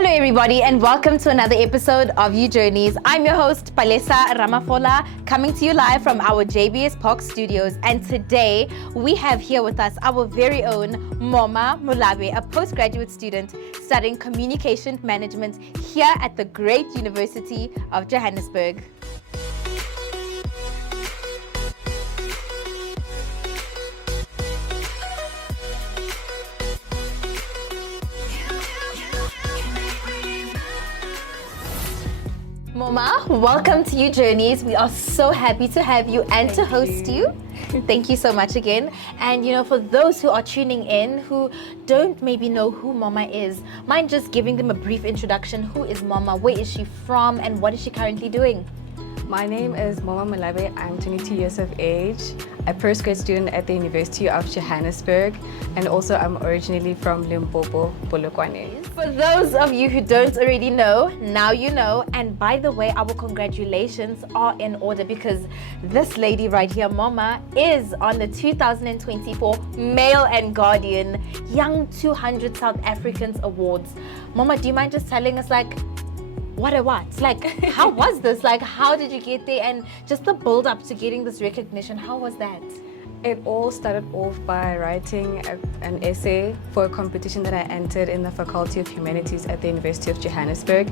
Hello everybody and welcome to another episode of You Journeys. I'm your host Palesa Ramafola, coming to you live from our JBS Park studios, and today we have here with us our very own Moma Molabe, a postgraduate student studying communication management here at the great University of Johannesburg. Moma, welcome to You Journeys. We are so happy to have you and to host you. Thank you so much again. And for those who are tuning in who don't maybe know who Moma is, mind just giving them a brief introduction. Who is Moma? Where is she from? And what is she currently doing? My name is Moma Molabe. I'm 22 years of age, a postgrad student at the University of Johannesburg, and also I'm originally from Limpopo, Polokwane. For those of you who don't already know, now you know. And by the way, our congratulations are in order because this lady right here, Moma, is on the 2024 Mail and Guardian Young 200 South Africans Awards. Moma, do you mind just telling us what? How was this? How did you get there? And just the build up to getting this recognition, how was that? It all started off by writing an essay for a competition that I entered in the Faculty of Humanities at the University of Johannesburg.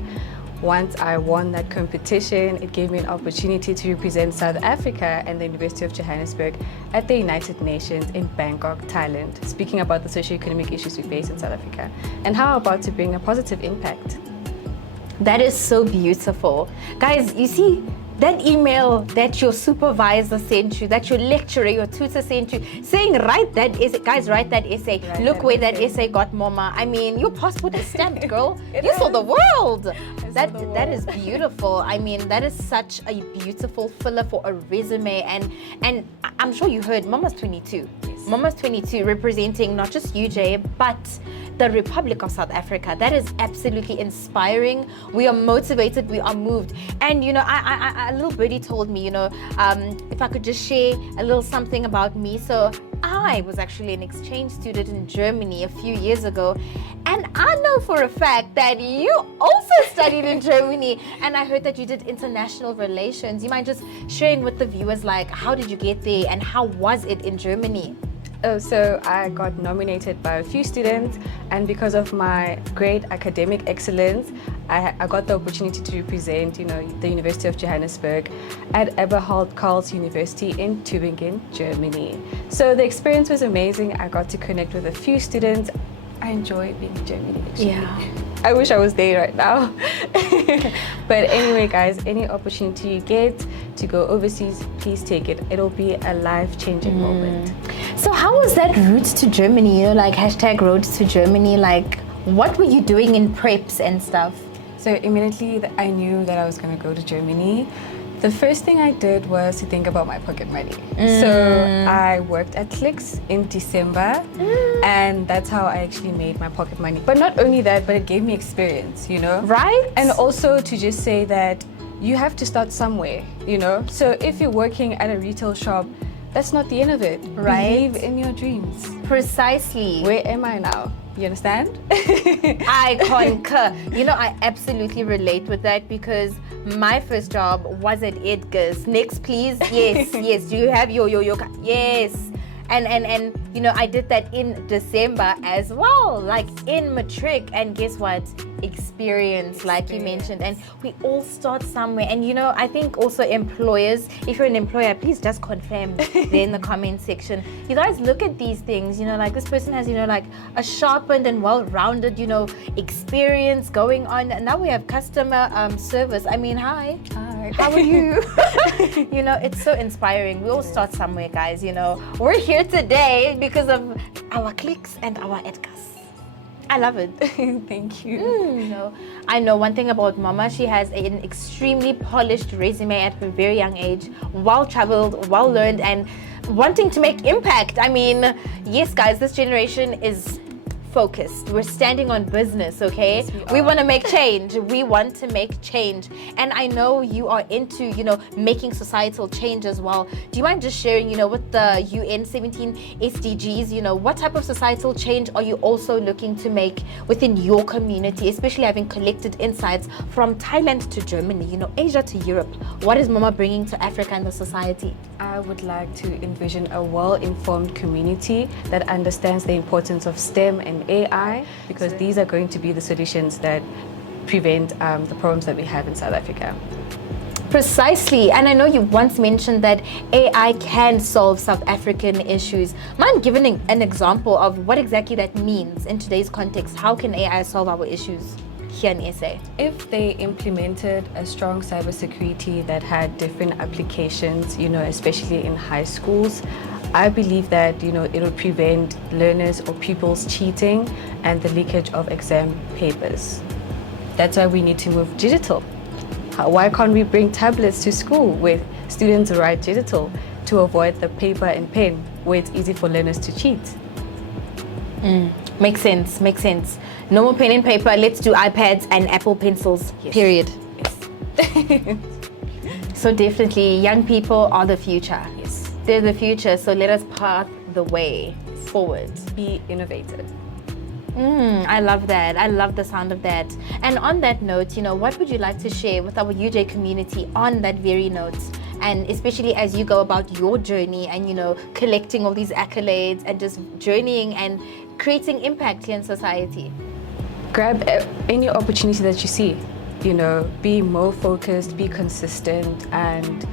Once I won that competition, it gave me an opportunity to represent South Africa and the University of Johannesburg at the United Nations in Bangkok, Thailand, speaking about the socio-economic issues we face in South Africa and how about to bring a positive impact. That is so beautiful. Guys, you see, that email that your supervisor sent you, that your lecturer, your tutor sent you, saying write that essay. Guys, write that essay. Look where that essay got, Moma. I mean, your passport is stamped, girl. You saw the world. That is beautiful. I mean, that is such a beautiful filler for a resume. And I'm sure you heard, Moma's 22. Yes. Moma's 22, representing not just UJ, but the Republic of South Africa. That is absolutely inspiring. We are motivated, we are moved. And a little birdie told me, if I could just share a little something about me. So I was actually an exchange student in Germany a few years ago. And I know for a fact that you also studied in Germany. And I heard that you did international relations. You mind just sharing with the viewers, how did you get there and how was it in Germany? Oh, so I got nominated by a few students, and because of my great academic excellence, I got the opportunity to represent, the University of Johannesburg at Eberhard Karls University in Tübingen, Germany. So the experience was amazing. I got to connect with a few students. I enjoy being in Germany, actually. Yeah. I wish I was there right now. But anyway, guys, any opportunity you get to go overseas, please take it. It'll be a life-changing moment. So how was that route to Germany? Hashtag road to Germany. What were you doing in preps and stuff? So immediately I knew that I was going to go to Germany. The first thing I did was to think about my pocket money. So I worked at Clicks in December, and that's how I actually made my pocket money. But not only that, but it gave me experience, Right? And also to just say that you have to start somewhere, So if you're working at a retail shop, that's not the end of it. Right. Believe in your dreams. Precisely. Where am I now? You understand? I concur. I absolutely relate with that because my first job was at Edgar's. Next, please. Yes, yes. Do you have your yes. And I did that in December as well, in matric. And guess what? Experience, you mentioned. And we all start somewhere. And I think also employers, if you're an employer, please just confirm there in the comment section. You guys look at these things, this person has, a sharpened and well-rounded, experience going on. And now we have customer service. I mean, hi. How are you? It's so inspiring. We all start somewhere, guys. We're here today because of our Clicks and our Edgars. I love it. Thank you. I know one thing about Moma. She has an extremely polished resume at her very young age, well-traveled, well-learned, and wanting to make impact. I mean, yes, guys, this generation is focused. We're standing on business, okay? Yes, we want to make change. We want to make change. And I know you are into, making societal change as well. Do you mind just sharing, with the UN 17 SDGs, what type of societal change are you also looking to make within your community, especially having collected insights from Thailand to Germany, Asia to Europe? What is Moma bringing to Africa and the society? I would like to envision a well-informed community that understands the importance of STEM and AI, because these are going to be the solutions that prevent the problems that we have in South Africa. Precisely. And I know you once mentioned that AI can solve South African issues. Mind giving an example of what exactly that means in today's context? How can AI solve our issues here in SA? If they implemented a strong cybersecurity that had different applications, especially in high schools, I believe that, it will prevent learners or pupils cheating and the leakage of exam papers. That's why we need to move digital. Why can't we bring tablets to school where students write digital to avoid the paper and pen where it's easy for learners to cheat? Makes sense. No more pen and paper, let's do iPads and Apple Pencils, Yes. period. Yes. So definitely, young people are the future. Yes. They're the future, so let us path the way forward. Be innovative. I love that. I love the sound of that. And on that note, what would you like to share with our UJ community on that very note? And especially as you go about your journey and, collecting all these accolades and just journeying and creating impact here in society. Grab any opportunity that you see, be more focused, be consistent, and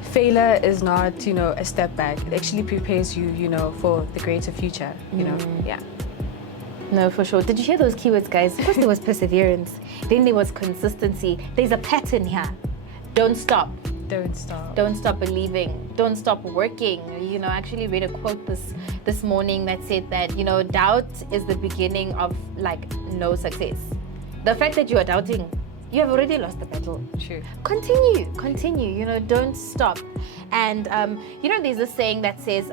failure is not, a step back. It actually prepares you, for the greater future, yeah. No, for sure. Did you hear those keywords, guys? First there was perseverance, then there was consistency. There's a pattern here. Don't stop. Don't stop. Don't stop believing. Don't stop working. I actually read a quote this morning that said that, doubt is the beginning of no success. The fact that you are doubting, you have already lost the battle. True. Continue, don't stop. And, there's this saying that says,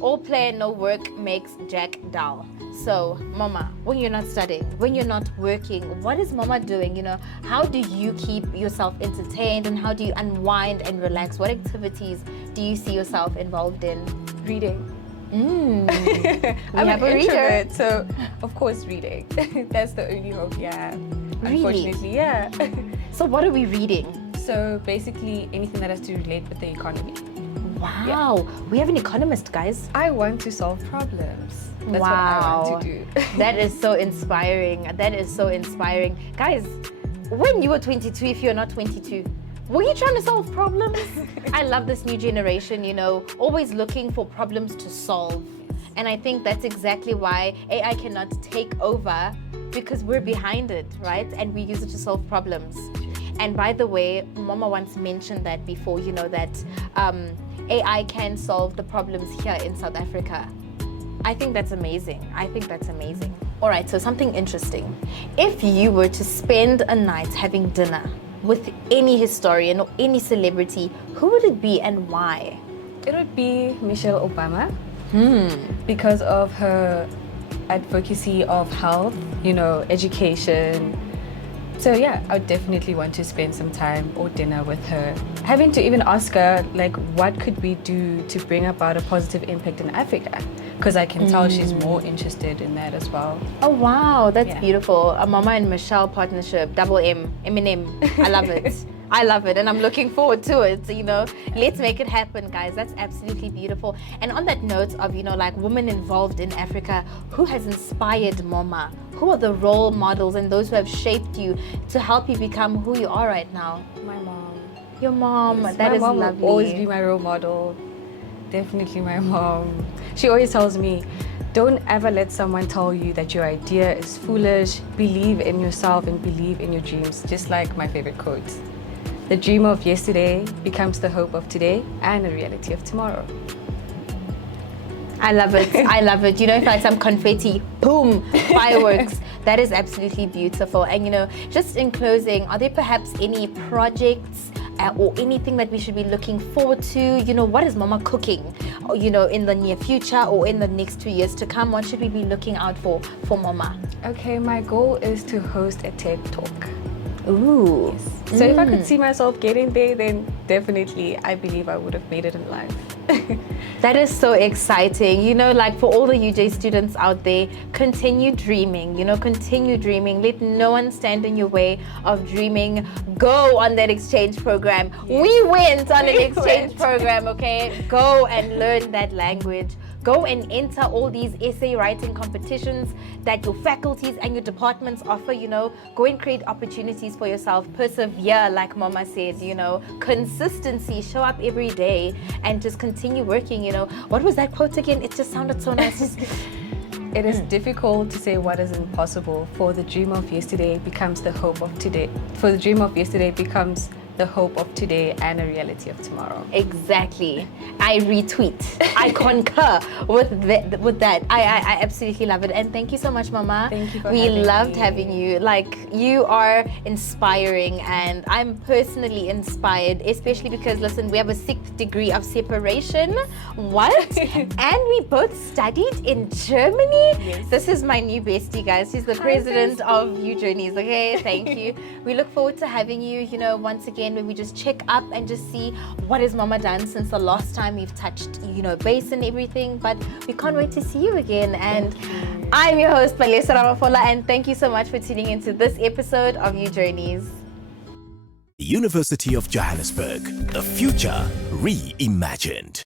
all play and no work makes Jack dull. So, Moma, when you're not studying, when you're not working, what is Moma doing? How do you keep yourself entertained and how do you unwind and relax? What activities do you see yourself involved in? Reading. I'm an introvert, so of course reading. That's the only hope, yeah. Really? Unfortunately, yeah. So what are we reading? So basically anything that has to relate with the economy. Wow, we have an economist, guys. I want to solve problems. That's Wow. what I want to do. That is so inspiring. Guys, when you were 22, if you're not 22, were you trying to solve problems? I love this new generation, always looking for problems to solve. And I think that's exactly why AI cannot take over, because we're behind it, right? And we use it to solve problems. And by the way, Moma once mentioned that before, that AI can solve the problems here in South Africa. I think that's amazing. All right, so something interesting. If you were to spend a night having dinner with any historian or any celebrity, who would it be and why? It would be Michelle Obama. Because of her advocacy of health, education. So yeah, I would definitely want to spend some time or dinner with her. Having to even ask her, what could we do to bring about a positive impact in Africa? Because I can tell she's more interested in that as well. Oh wow, that's Yeah. beautiful. A Mama and Michelle partnership, double M, Eminem. I love it. I love it, and I'm looking forward to it. Let's make it happen, guys. That's absolutely beautiful. And on that note of, women involved in Africa, who has inspired Moma? Who are the role models and those who have shaped you to help you become who you are right now? My mom. Your mom, Yes, that my is mom lovely. will always be my role model. Definitely my mom. She always tells me, don't ever let someone tell you that your idea is foolish. Believe in yourself and believe in your dreams. Just like my favorite quote. The dream of yesterday becomes the hope of today and the reality of tomorrow. I love it. If like some confetti, boom, fireworks. That is absolutely beautiful. And just in closing, are there perhaps any projects or anything that we should be looking forward to? What is Mama cooking? you know, in the near future or in the next 2 years to come? What should we be looking out for Moma? Okay, my goal is to host a TED Talk. Ooh. Yes. So if I could see myself getting there, then definitely I believe I would have made it in life. That is so exciting. You know, like for all the UJ students out there, continue dreaming, you know, continue dreaming. Let no one stand in your way of dreaming. Go on that exchange program. Yes. We went on an exchange program, okay? Go and learn that language. Go and enter all these essay writing competitions that your faculties and your departments offer, you know. Go and create opportunities for yourself. Persevere, like Moma said, you know. Consistency, show up every day and just continue working, you know. What was that quote again? It just sounded so nice. It is difficult to say what is impossible, for the dream of yesterday becomes the hope of today. For the dream of yesterday becomes the hope of today and a reality of tomorrow. Exactly. I retweet. I concur with that. I absolutely love it. And thank you so much, Mama. Thank you for having me. We loved me. having you. Like, you are inspiring, and I'm personally inspired, especially because, listen, we have a 6th degree of separation. What? And we both studied in Germany? Yes. This is my new bestie, guys. She's the president of U Journeys, okay? Thank you. We look forward to having you, you know, once again, when we just check up and just see what has Mama done since the last time we've touched, you know, base and everything. But we can't wait to see you again. And I'm your host, Palesa Ramafola, and thank you so much for tuning into this episode of U Journeys. University of Johannesburg, the future reimagined.